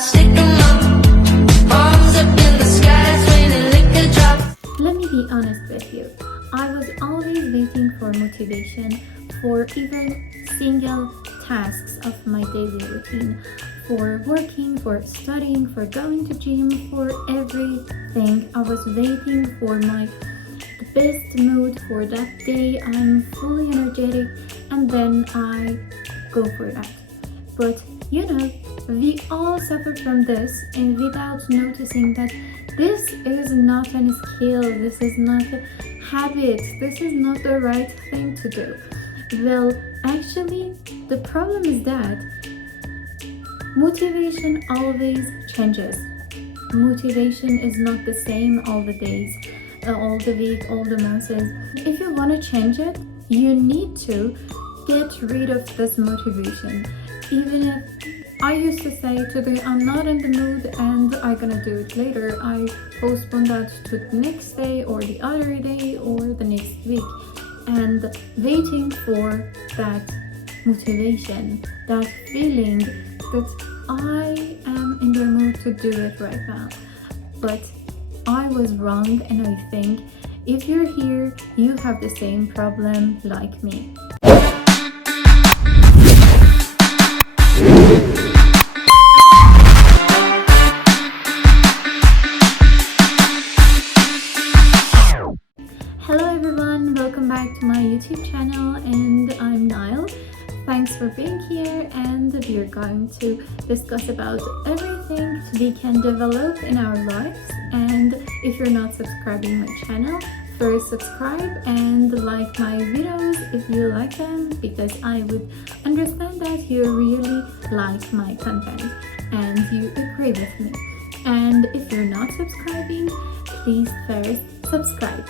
stick 'em up, arms up in the sky, raining liquor drops. Let me be honest with you. I was always waiting for motivation for even single tasks of my daily routine, for working, for studying, for going to gym, for everything. I was waiting for my best mood for that day. I'm fully energetic and then I go for that. But you know, we all suffer from this and without noticing that this is not a skill, this is not a habit, this is not the right thing to do. Well, actually, the problem is that motivation always changes. Motivation is not the same all the days, all the week, all the months. If you want to change it, you need to get rid of this motivation. Even if I used to say today I'm not in the mood and I'm gonna do it later, I postpone that to the next day or the other day or the next week, and waiting for that motivation, that feeling that I am in the mood to do it right now. But I was wrong, and I think if you're here, you have the same problem like me. Hello everyone, welcome back to my YouTube channel, and I'm Nile. Thanks for being here, and we're going to discuss about everything we can develop in our lives. And if you're not subscribing my channel, first subscribe and like my videos if you like them, because I would understand that you really like my content and you agree with me. And if you're not subscribing, please first subscribe.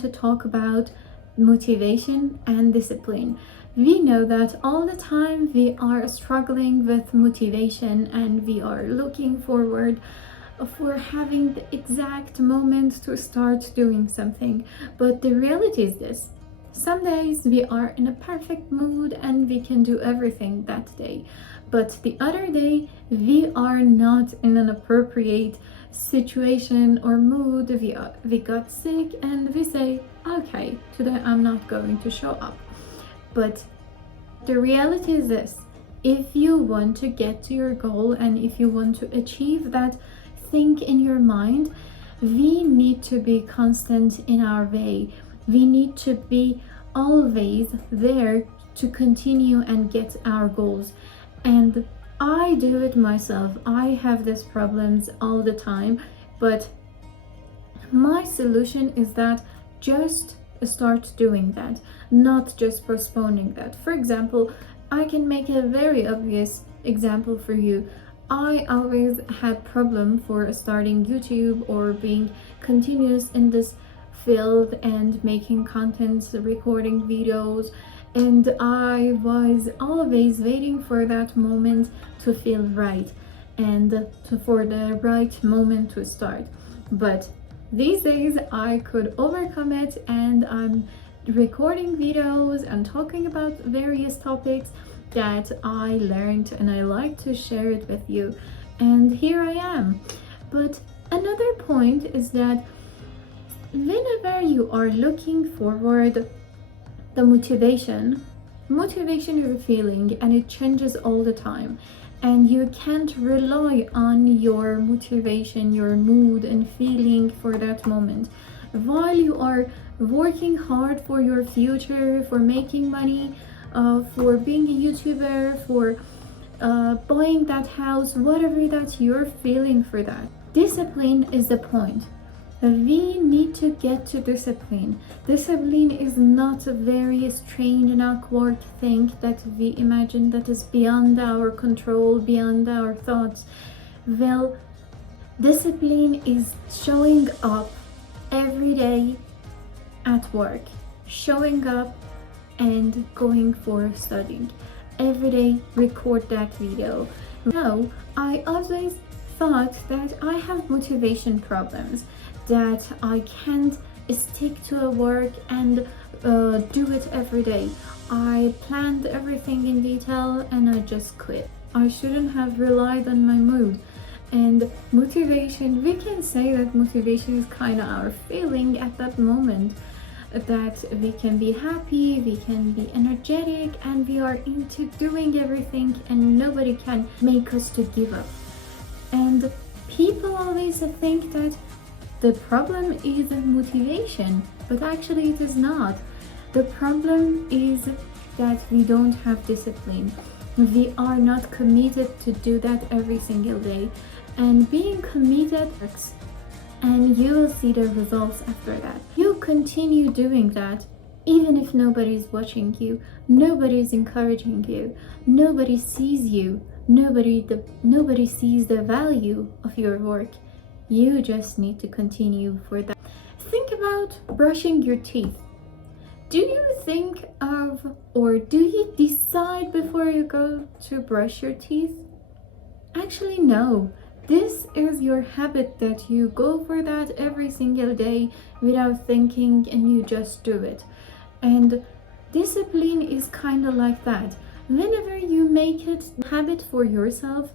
To talk about motivation and discipline. We know that all the time we are struggling with motivation and we are looking forward for having the exact moment to start doing something. But the reality is this: some days we are in a perfect mood and we can do everything that day, but the other day we are not in an appropriate situation or mood. We got sick and we say, okay, today I'm not going to show up. But the reality is this: if you want to get to your goal and if you want to achieve that thing in your mind, we need to be constant in our way. We need to be always there to continue and get our goals. And I do it myself. I have these problems all the time, but my solution is that just start doing that, not just postponing that. For example, I can make a very obvious example for you. I always had problem for starting YouTube or being continuous in this field and making content, recording videos, and I was always waiting for that moment to feel right and for the right moment to start. But these days I could overcome it, and I'm recording videos and talking about various topics that I learned, and I like to share it with you, and here I am. But another point is that whenever you are looking forward, the motivation is a feeling and it changes all the time, and you can't rely on your motivation, your mood and feeling for that moment. While you are working hard for your future, for making money, for being a YouTuber, for buying that house, whatever that you're feeling for that, discipline is the point. We need to get to discipline. Discipline is not a very strange and awkward thing that we imagine that is beyond our control, beyond our thoughts. Well, discipline is showing up every day at work, showing up and going for studying. every day record that video. Now, I always thought that I have motivation problems, that I can't stick to a work and do it every day. I planned everything in detail and I just quit. I shouldn't have relied on my mood. And motivation, we can say that motivation is kind of our feeling at that moment, that we can be happy, we can be energetic, and we are into doing everything, and nobody can make us to give up. And people always think that the problem is motivation, but actually it is not. The problem is that we don't have discipline. We are not committed to do that every single day. And being committed works, and you will see the results after that. You continue doing that even if nobody's watching you, nobody's encouraging you, nobody sees you, nobody sees the value of your work. You just need to continue for that. Think about brushing your teeth. Do you think of, or do you decide before you go to brush your teeth? Actually, no. This is your habit, that you go for that every single day without thinking and you just do it. And discipline is kind of like that. Whenever you make it a habit for yourself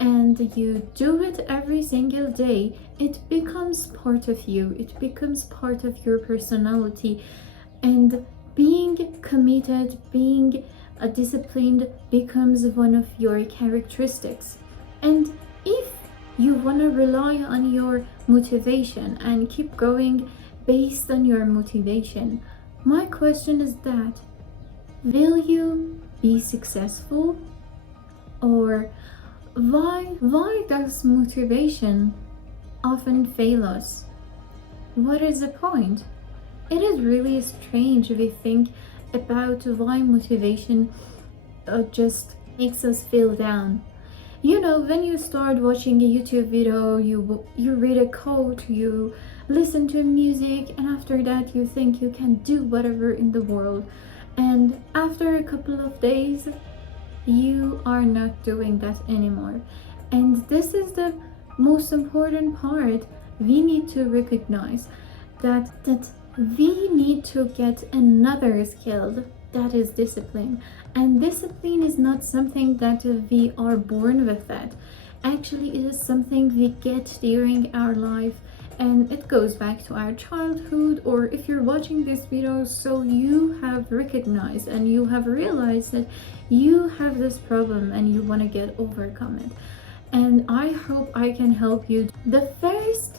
and you do it every single day, it becomes part of you, it becomes part of your personality. And being committed, being disciplined becomes one of your characteristics. And if you want to rely on your motivation and keep going based on your motivation, my question is that, will you be successful? Or why does motivation often fail us? What is the point? It is really strange if we think about why motivation just makes us feel down. You know, when you start watching a YouTube video, you read a quote, you listen to music, and after that you think you can do whatever in the world. And after a couple of days, you are not doing that anymore. And this is the most important part. We need to recognize that we need to get another skill, that is discipline. And discipline is not something that we are born with that. Actually, it is something we get during our life, and it goes back to our childhood. Or if you're watching this video, so you have recognized and you have realized that you have this problem and you want to get overcome it. And I hope I can help you. The first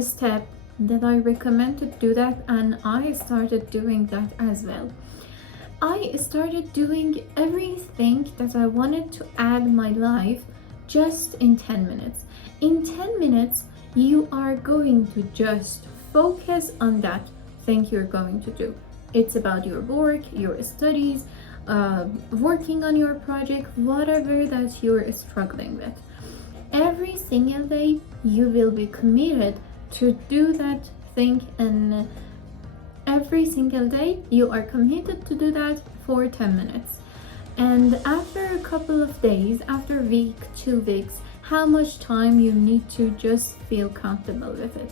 step that I recommend to do that, and I started doing that as well. I started doing everything that I wanted to add my life just in 10 minutes. In 10 minutes, you are going to just focus on that thing you're going to do. It's about your work, your studies, working on your project, whatever that you're struggling with. Every single day, you will be committed to do that thing, and every single day you are committed to do that for 10 minutes. And after a couple of days, after a week, 2 weeks, how much time you need to just feel comfortable with it.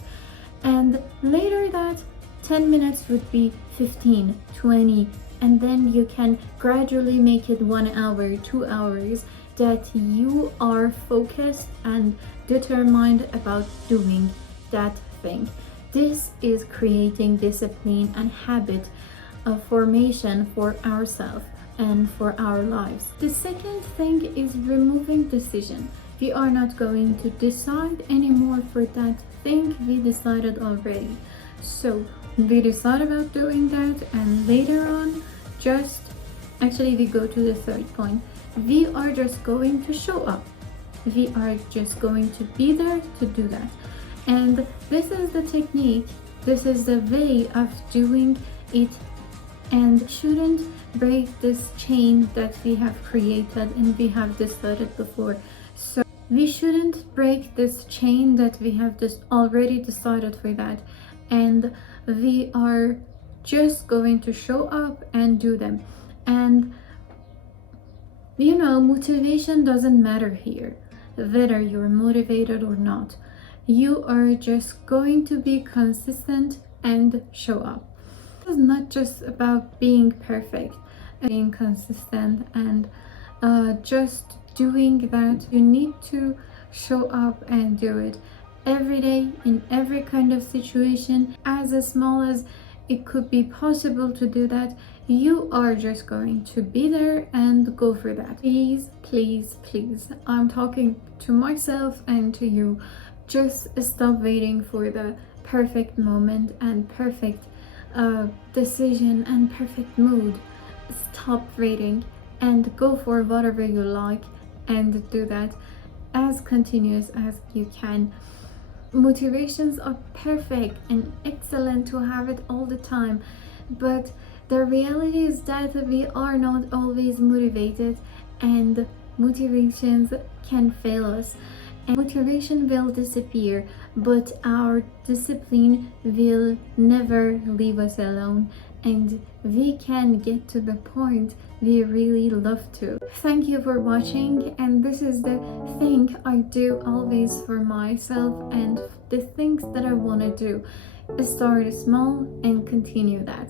And later that 10 minutes would be 15, 20, and then you can gradually make it 1 hour, 2 hours, that you are focused and determined about doing that thing. This is creating discipline and habit of formation for ourselves and for our lives. The second thing is removing decision. We are not going to decide anymore for that thing we decided already. So we decide about doing that, and later on, we go to the third point. We are just going to show up. We are just going to be there to do that. And this is the technique, this is the way of doing it, and shouldn't break this chain that we have created and we have decided before. So we shouldn't break this chain that we have just already decided for that, and we are just going to show up and do them. And You know, motivation doesn't matter here, whether you're motivated or not. You are just going to be consistent and show up. It's not just about being perfect, being consistent and just doing that. You need to show up and do it every day in every kind of situation, as small as it could be possible to do that. You are just going to be there and go for that. Please, please, please, I'm talking to myself and to you. Just stop waiting for the perfect moment and perfect decision and perfect mood. Stop waiting and go for whatever you like and do that as continuous as you can. Motivations are perfect and excellent to have it all the time, but the reality is that we are not always motivated, and motivations can fail us, and motivation will disappear, but our discipline will never leave us alone, and we can get to the point we really love to. Thank you for watching, and this is the thing I do always for myself and the things that I want to do. Start small and continue that.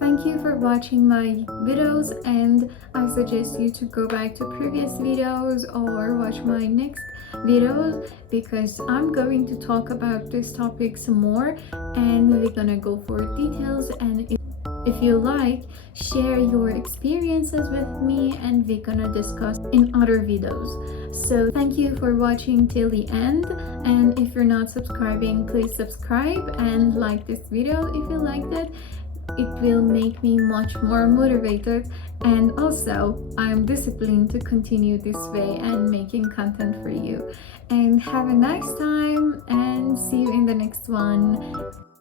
Thank you for watching my videos, and I suggest you to go back to previous videos or watch my next videos, because I'm going to talk about this topic some more and we're gonna go for details. And if you like, share your experiences with me and we're gonna discuss in other videos. So thank you for watching till the end, and if you're not subscribing, please subscribe and like this video if you liked it. It will make me much more motivated, and also I'm disciplined to continue this way and making content for you. And have a nice time and see you in the next one.